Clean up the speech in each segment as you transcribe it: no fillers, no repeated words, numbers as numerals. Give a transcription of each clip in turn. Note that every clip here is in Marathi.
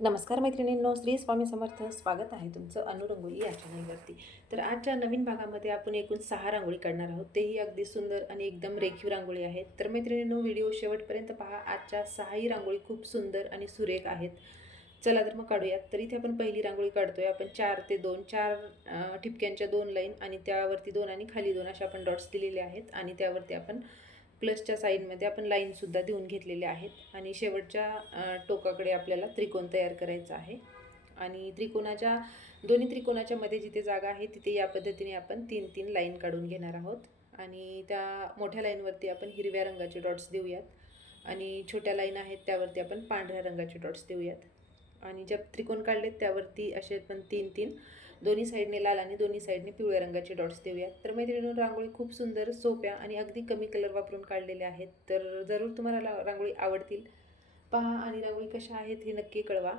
नमस्कार मैत्रिणींनो, श्री स्वामी समर्थ. स्वागत आहे तुमचं अनुरंगोली या चॅनलवरती. तर आजच्या नवीन भागामध्ये आपण एकूण 6 रांगोळी काढणार आहोत. तेही अगदी सुंदर आणि एकदम रेखीव रांगोळी आहेत. तर मैत्रिणींनो, व्हिडिओ शेवटपर्यंत पहा. आजच्या 6ही रांगोळी खूप सुंदर आणि सुरेख आहेत. चला तर मग काढूयात. तर इथे आपण पहिली रांगोळी काढतोय. आपण 4 ते 2 4 ठिपक्यांच्या 2 लाईन आणि त्यावरती 2 आणि खाली 2 अशा आपण डॉट्स दिलेले आहेत आणि त्यावरती आपण प्लसच्या साईडमध्ये आपण लाईनसुद्धा देऊन घेतलेल्या आहेत आणि शेवटच्या टोकाकडे आपल्याला त्रिकोण तयार करायचा आहे. आणि दोन्ही त्रिकोणाच्या मध्ये जिथे जागा आहे तिथे या पद्धतीने आपण 3-3 लाईन काढून घेणार आहोत. आणि त्या मोठ्या लाईनवरती आपण हिरव्या रंगाचे डॉट्स देऊयात आणि छोट्या लाईन आहेत त्यावरती आपण पांढऱ्या रंगाचे डॉट्स देऊयात. आणि ज्या त्रिकोण काढलेत त्यावरती असे आपण 3-3 दोन्ही साईडने लाल आणि दोन्ही साईडने पिवळ्या रंगाचे डॉट्स देऊयात. तर मैत्रिणींनो, रांगोळी खूप सुंदर, सोप्या आणि अगदी कमी कलर वापरून काढलेल्या आहेत. तर जरूर तुम्हाला रांगोळी आवडतील. पहा आणि रांगोळी कशा आहेत हे नक्की कळवा.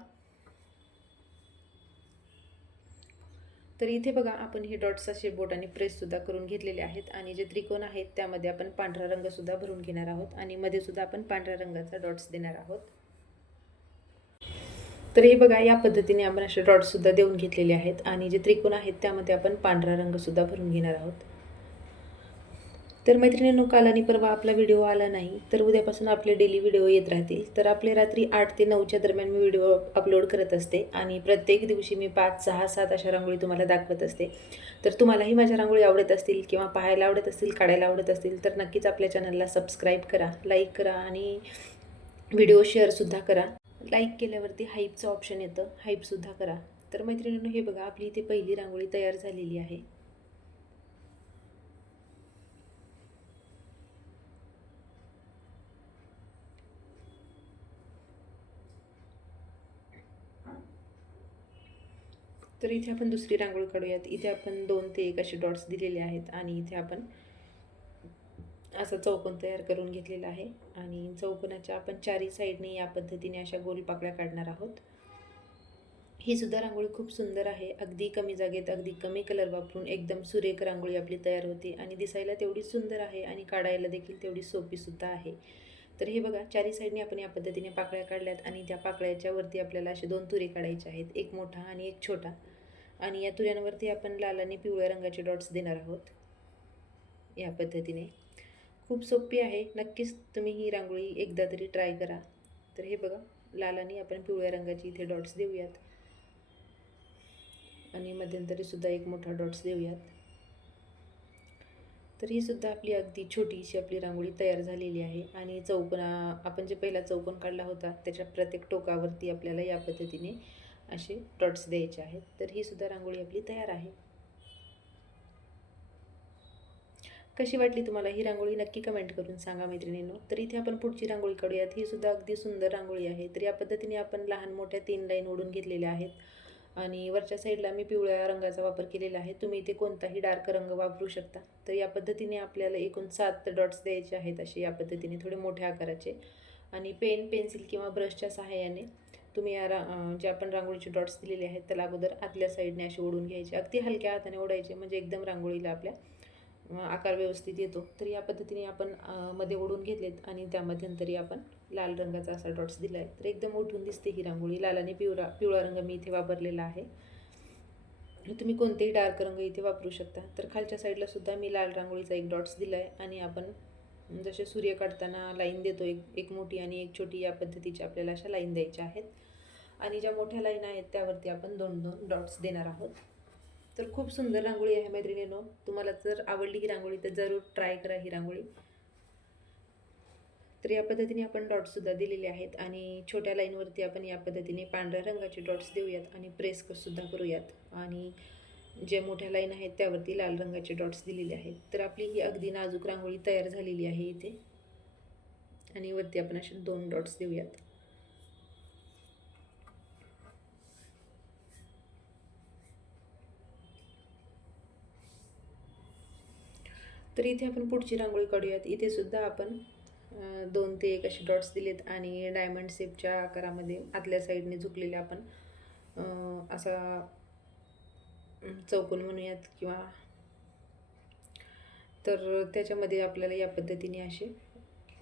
तर इथे बघा, आपण हे डॉट्स असे बोटाने प्रेससुद्धा करून घेतलेले आहेत आणि जे त्रिकोण आहेत त्यामध्ये आपण पांढरा रंगसुद्धा भरून घेणार आहोत आणि मध्ये सुद्धा आपण पांढऱ्या रंगाचा डॉट्स देणार आहोत. तर हे बघा, या पद्धतीने आपण असे डॉट्ससुद्धा देऊन घेतलेले आहेत आणि जे त्रिकोण आहेत त्यामध्ये आपण पांढरा रंगसुद्धा भरून घेणार आहोत. तर मैत्रिणींनो, काल आणि परवा आपला व्हिडिओ आला नाही, तर उद्यापासून आपले डेली व्हिडिओ येत राहतील. तर आपले रात्री 8 ते 9च्या दरम्यान मी व्हिडिओ अपलोड करत असते आणि प्रत्येक दिवशी मी 5, 6, 7 अशा रांगोळी तुम्हाला दाखवत असते. तर तुम्हालाही माझ्या रांगोळी आवडत असतील किंवा पाहायला आवडत असतील, काढायला आवडत असतील तर नक्कीच आपल्या चॅनलला सबस्क्राईब करा, लाईक करा आणि व्हिडिओ शेअरसुद्धा करा. लाईक केल्यावरती हाईपचं ऑप्शन येतं, हाईपसुद्धा करा. तर मैत्रिणींनो, हे बघा, आपली इथे पहिली रांगोळी तयार झालेली आहे. तर इथे आपण दुसरी रांगोळी काढूयात. इथे आपण 2 ते 1 असे डॉट्स दिलेले आहेत आणि इथे आपण असा चौकोन तयार करून घेतलेला आहे आणि चौकोनाच्या आपण चारही साईडने या पद्धतीने अशा गोल पाकळ्या काढणार आहोत. ही सुद्धा रांगोळी खूप सुंदर आहे. अगदी कमी जागेत अगदी कमी कलर वापरून एकदम सुरेख रांगोळी आपली तयार होते आणि दिसायला तेवढी सुंदर आहे आणि काढायला देखील तेवढी सोपीसुद्धा आहे. तर हे बघा, चारही साईडने आपण या पद्धतीने पाकळ्या काढल्यात आणि त्या पाकळ्याच्या वरती आपल्याला असे 2 तुरे काढायचे आहेत, एक मोठा आणि एक छोटा. आणि या तुऱ्यांवरती आपण लाल आणि पिवळ्या रंगाचे डॉट्स देणार आहोत या पद्धतीने. खूप सोपी आहे. नक्कीच तुम्ही ही रांगोळी एकदा तरी ट्राय करा. तर हे बघा, लाल आणि आपण पिवळ्या रंगाची इथे डॉट्स देऊयात आणि मध्यंतरीसुद्धा एक मोठा डॉट्स देऊयात. तर ही सुद्धा आपली अगदी छोटीशी आपली रांगोळी तयार झालेली आहे आणि आपण जे पहिला चौकोन काढला होता त्याच्या प्रत्येक टोकावरती आपल्याला या पद्धतीने असे डॉट्स द्यायचे आहेत. तर ही सुद्धा रांगोळी आपली तयार आहे. कशी वाटली तुम्हाला ही रांगोळी नक्की कमेंट करून सांगा मैत्रिणींनो. तर इथे आपण पुढची रांगोळी काढूयात. ही सुद्धा अगदी सुंदर रांगोळी आहे. तर या पद्धतीने आपण लहान मोठ्या 3 लाईन ओढून घेतलेल्या आहेत आणि वरच्या साईडला मी पिवळ्या रंगाचा वापर केलेला आहे. तुम्ही इथे कोणताही डार्क रंग वापरू शकता. तर या पद्धतीने आपल्याला एकूण 7 डॉट्स द्यायचे आहेत असे या पद्धतीने थोडे मोठ्या आकाराचे. आणि पेन्सिल किंवा ब्रशच्या सहाय्याने तुम्ही जे आपण रांगोळीचे डॉट्स दिलेले आहेत त्याला अगोदर आतल्या साईडने असे ओढून घ्यायचे. अगदी हलक्या हाताने ओढायचे म्हणजे एकदम रांगोळीला आपल्या आकार व्यवस्थित येतो. तर या पद्धतीने आपण मध्ये ओढून घेतलेत आणि त्या मध्यंतरी आपण लाल रंगाचा असा डॉट्स दिला आहे. तर एकदम उठून दिसते ही रांगोळी. लाल आणि पिवळा रंग मी इथे वापरलेला आहे. तुम्ही कोणतेही डार्क रंग इथे वापरू शकता. तर खालच्या साईडला सुद्धा मी लाल रांगोळीचा एक डॉट्स दिला आहे आणि आपण जसे सूर्य काढताना लाईन देतो, एक मोठी आणि एक छोटी, या पद्धतीच्या आपल्याला अशा लाईन द्यायच्या आहेत आणि ज्या मोठ्या लाईन आहेत त्यावरती आपण 2-2 डॉट्स देणार आहोत. तर खूप सुंदर रांगोळी आहे मैत्रिणींनो. तुम्हाला जर आवडली ही रांगोळी तर जरूर ट्राय करा ही रांगोळी. तर या पद्धतीने आपण डॉट्ससुद्धा दिलेले आहेत आणि छोट्या लाईनवरती आपण या पद्धतीने पांढऱ्या रंगाचे डॉट्स देऊयात आणि प्रेससुद्धा करूयात आणि जे मोठ्या लाईन आहेत त्यावरती लाल रंगाचे डॉट्स दिलेले आहेत. तर आपली ही अगदी नाजूक रांगोळी तयार झालेली आहे इथे आणि वरती आपण असे 2 डॉट्स देऊयात. तर इथे आपण पुढची रांगोळी काढूयात. इथे सुद्धा आपण 2 ते 1 असे डॉट्स दिलेत आणि डायमंड शेपच्या आकारामध्ये आतल्या साईडने झुकलेले आपण असा चौकोन म्हणूयात किंवा, तर त्याच्यामध्ये आपल्याला या पद्धतीने असे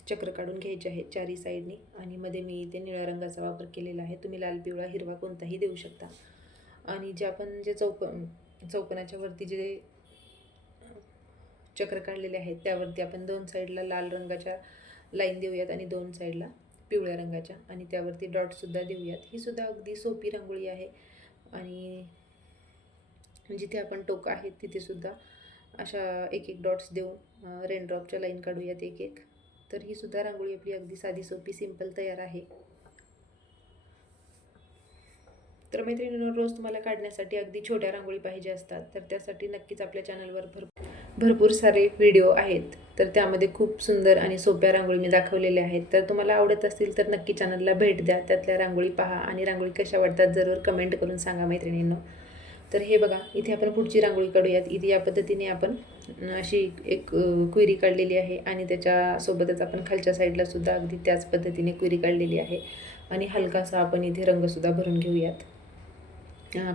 चक्र काढून घ्यायचे आहेत चारी साईडनी. आणि मध्ये मी इथे निळ्या रंगाचा वापर केलेला आहे. तुम्ही लाल, पिवळा, हिरवा कोणताही देऊ शकता. आणि जे आपण चौकोनाच्या वरती जे चक्र काढलेले आहेत त्यावरती आपण 2 साईडला लाल रंगाच्या लाईन देऊयात आणि 2 साईडला पिवळ्या रंगाच्या, आणि त्यावरती डॉटसुद्धा देऊयात. ही सुद्धा अगदी सोपी रांगोळी आहे. आणि जिथे आपण टोक आहेत तिथे सुद्धा अशा एक एक डॉट्स देऊन रेनड्रॉपच्या लाईन काढूयात एक एक. तर ही सुद्धा रांगोळी आपली अगदी साधी, सोपी, सिंपल तयार आहे. तर मैत्रिणींनो, रोज तुम्हाला काढण्यासाठी अगदी छोट्या रांगोळी पाहिजे असतात, तर त्यासाठी नक्कीच आपल्या चॅनलवर भरपूर सारे व्हिडिओ आहेत. तर त्यामध्ये खूप सुंदर आणि सोप्या रांगोळी मी दाखवलेल्या आहेत. तर तुम्हाला आवडत असतील तर नक्की चॅनलला भेट द्या, त्यातल्या रांगोळी पहा आणि रांगोळी कशा वाटतात जरूर कमेंट करून सांगा मैत्रिणींनो. तर हे बघा, इथे आपण पुढची रांगोळी काढूयात. इथे या पद्धतीने आपण अशी एक क्वेरी काढलेली आहे आणि त्याच्यासोबतच आपण खालच्या साईडला सुद्धा अगदी त्याच पद्धतीने क्वेरी काढलेली आहे. आणि हलकासा आपण इथे रंगसुद्धा भरून घेऊयात.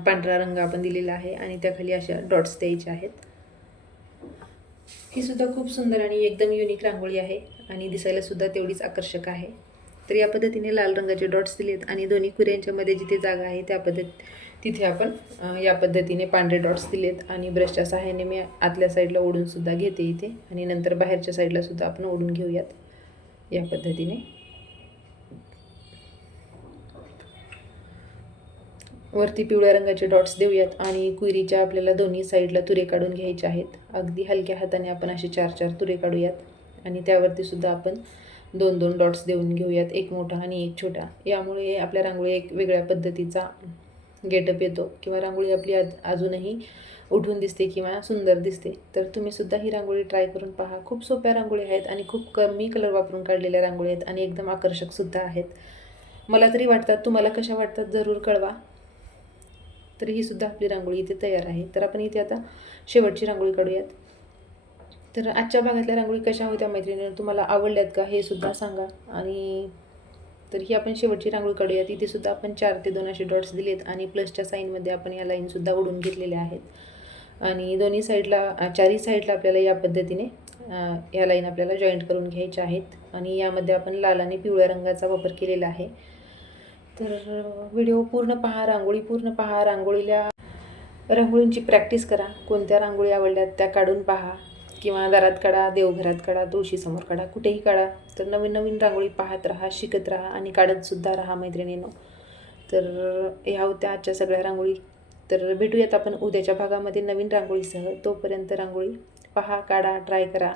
पांढरा रंग आपण दिलेला आहे आणि त्याखाली अशा डॉट्स द्यायचे आहेत. ही सुद्धा खूप सुंदर आणि एकदम युनिक रांगोळी आहे आणि दिसायला सुद्धा तेवढीच आकर्षक आहे. तर या पद्धतीने लाल रंगाचे डॉट्स दिलेत आणि दोन्ही कुऱ्यांच्या मध्ये जिथे जागा आहे तिथे आपण या पद्धतीने पांढरे डॉट्स दिलेत. आणि ब्रशच्या सहाय्याने मी आतल्या साईडला ओढून सुद्धा घेते इथे, आणि नंतर बाहेरच्या साईडला सुद्धा आपण ओढून घेऊयात या पद्धतीने. वरती पिवळ्या रंगाचे डॉट्स देऊयात आणि क्वेरीच्या आपल्याला दोन्ही साईडला तुरे काढून घ्यायचे आहेत. अगदी हलक्या हाताने आपण असे 4-4 तुरे काढूयात आणि त्यावरती सुद्धा आपण 2-2 डॉट्स देऊन घेऊयात, एक मोठा आणि एक छोटा. यामुळे आपल्या रांगोळी एक वेगळ्या पद्धतीचा गेटअप येतो किंवा रांगोळी आपली अजूनही उठून दिसते किंवा सुंदर दिसते. तर तुम्ही सुद्धा ही रांगोळी ट्राय करून पहा. खूप सोप्या रांगोळी आहेत आणि खूप कमी कलर वापरून काढलेल्या रांगोळी आहेत आणि एकदम आकर्षकसुद्धा आहेत. मला तरी वाटतात, तुम्हाला कशा वाटतात जरूर कळवा. तर ही सुद्धा आपली रांगोळी इथे तयार आहे. तर आपण इथे आता शेवटची रांगोळी काढूयात. तर आजच्या भागातल्या रांगोळी कशा होत्या मैत्रिणींनो, तुम्हाला आवडल्यात का हे सुद्धा सांगा. आणि तर ही आपण शेवटची रांगोळी काढूयात. इथे सुद्धा आपण 4 ते 2 असे डॉट्स दिलेत आणि प्लसच्या साईनमध्ये आपण या लाईनसुद्धा ओढून घेतलेल्या आहेत. आणि दोन्ही साईडला चारही साईडला आपल्याला या पद्धतीने या लाईन आपल्याला जॉईंट करून घ्यायच्या आहेत. आणि यामध्ये आपण लाल आणि पिवळ्या रंगाचा वापर केलेला आहे. तर व्हिडिओ पूर्ण पहा, रांगोळी पूर्ण पहा. रांगोळींची प्रॅक्टिस करा. कोणत्या रांगोळी आवडल्यात त्या काढून पहा, किंवा दारात काढा, देवघरात काढा, तुळशीसमोर काढा, कुठेही काढा. तर नवीन नवीन रांगोळी पाहत राहा, शिकत राहा आणि काढतसुद्धा राहा मैत्रिणींनो. तर ह्या होत्या आजच्या सगळ्या रांगोळी. तर भेटूयात आपण उद्याच्या भागामध्ये नवीन रांगोळीसह. तोपर्यंत रांगोळी पहा, काढा, ट्राय करा.